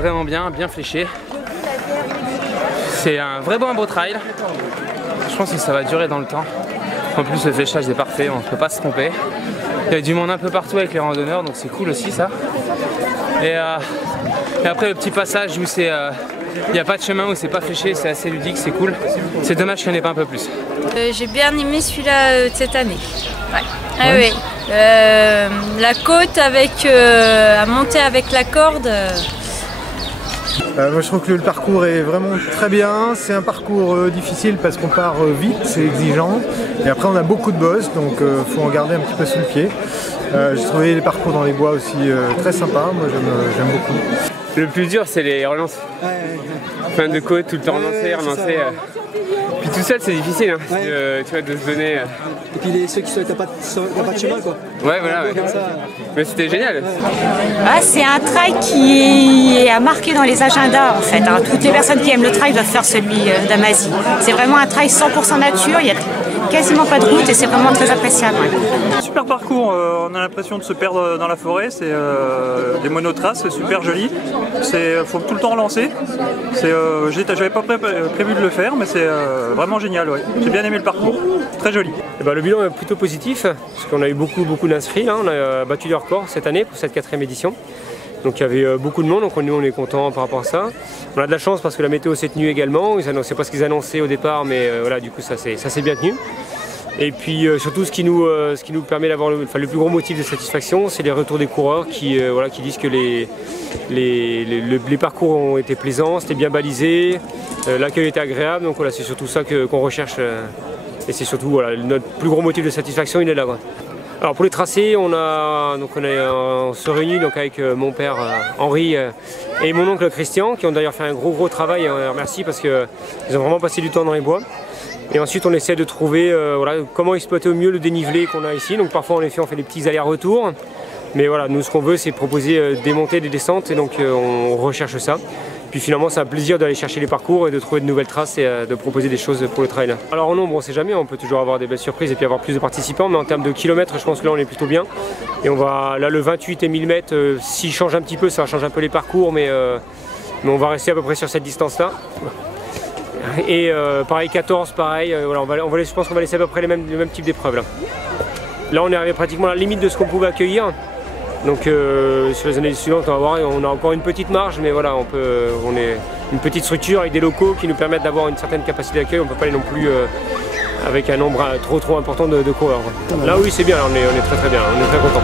vraiment bien fléché. C'est un vraiment beau trail. Je pense que ça va durer dans le temps. En plus le fléchage est parfait, on ne peut pas se tromper. Il y a du monde un peu partout avec les randonneurs, donc c'est cool aussi ça. Et après le petit passage où c'est il n'y a pas de chemin, où c'est pas fléché, c'est assez ludique, c'est cool. C'est dommage qu'il n'y en ait pas un peu plus. J'ai bien aimé celui-là de cette année. Ouais. Ah oui. La côte avec à monter avec la corde. Moi je trouve que le parcours est vraiment très bien. C'est un parcours difficile parce qu'on part vite, c'est exigeant. Et après on a beaucoup de bosses, donc il faut en garder un petit peu sous le pied. J'ai trouvé les parcours dans les bois aussi très sympas, moi j'aime beaucoup. Le plus dur c'est les relances. Fin de côte, tout le temps relancer. Puis tout seul c'est difficile, hein, tu vois, de se donner. Et puis ceux qui sont t'as pas de chemin quoi. Ouais voilà. Ouais. Mais c'était génial. Ah, c'est un trail qui est à marquer dans les agendas en fait. Alors, toutes les personnes qui aiment le trail doivent faire celui d'Amazie. C'est vraiment un trail 100% nature, il n'y a quasiment pas de route et c'est vraiment très appréciable. Ouais. Super parcours, on a l'impression de se perdre dans la forêt, c'est des monotraces, c'est super joli. Faut tout le temps relancer. J'avais pas prévu de le faire, mais c'est vraiment génial. Ouais. J'ai bien aimé le parcours, très joli. Et ben, le bilan est plutôt positif, parce qu'on a eu beaucoup d'inscrits. On a battu des records cette année pour cette 4e édition. Donc il y avait beaucoup de monde, donc nous on est contents par rapport à ça. On a de la chance parce que la météo s'est tenue également. Ils annonçaient pas ce qu'ils annonçaient au départ, mais voilà, du coup ça s'est bien tenu. Et puis surtout ce qui nous permet d'avoir le plus gros motif de satisfaction, c'est les retours des coureurs qui disent que les parcours ont été plaisants, c'était bien balisé, l'accueil était agréable, donc voilà, c'est surtout ça qu'on recherche. Et c'est surtout voilà, notre plus gros motif de satisfaction, il est là. Quoi. Alors pour les tracés, on se réunit donc avec mon père Henri et mon oncle Christian, qui ont d'ailleurs fait un gros travail, et on les remercie parce qu'ils ont vraiment passé du temps dans les bois. Et ensuite on essaie de trouver comment exploiter au mieux le dénivelé qu'on a ici. Donc parfois en effet on fait des petits allers-retours. Mais voilà, nous ce qu'on veut c'est proposer des montées, des descentes et donc on recherche ça. Puis finalement c'est un plaisir d'aller chercher les parcours et de trouver de nouvelles traces et de proposer des choses pour le trail. Alors en nombre on ne sait jamais, on peut toujours avoir des belles surprises et puis avoir plus de participants, mais en termes de kilomètres je pense que là on est plutôt bien. Et on va là le 28 et 1000 mètres, s'il change un petit peu ça va changer un peu les parcours, mais on va rester à peu près sur cette distance là. Et pareil 14, pareil, voilà, je pense qu'on va laisser à peu près le même type d'épreuves là. Là on est arrivé pratiquement à la limite de ce qu'on pouvait accueillir. Donc sur les années suivantes on va voir, on a encore une petite marge, mais voilà, on est une petite structure avec des locaux qui nous permettent d'avoir une certaine capacité d'accueil. On ne peut pas aller non plus avec un nombre trop important de coureurs. Là oui c'est bien, on est très bien, on est très content.